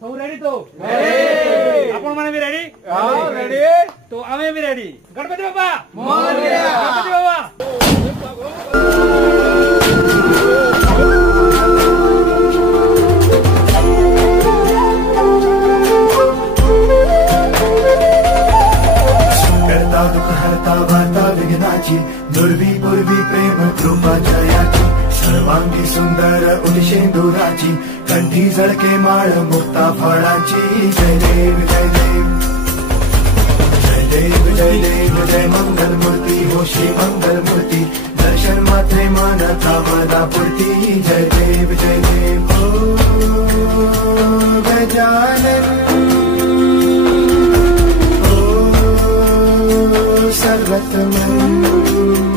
सब रेडी तो आपण माने भी रेडी रेडी तो आम्ही भी रेडी गणपती बाप्पा मोरया गणपती बाप्पा करता दुःख हरता वार्ता विघ्नाची दुर्वी पूर्वी प्रेम कृपा जयाची सर्वांगी सुंदर उदिशेंदुराची कंठी झळके माळ मुक्ता फळाची जय देव जय देव जय देव जय देव जय मंगल मूर्ती हो श्री मंगल मूर्ती दर्शन मात्रे मन कामना पूर्ती जय देव ओ गजानन सर्वतमन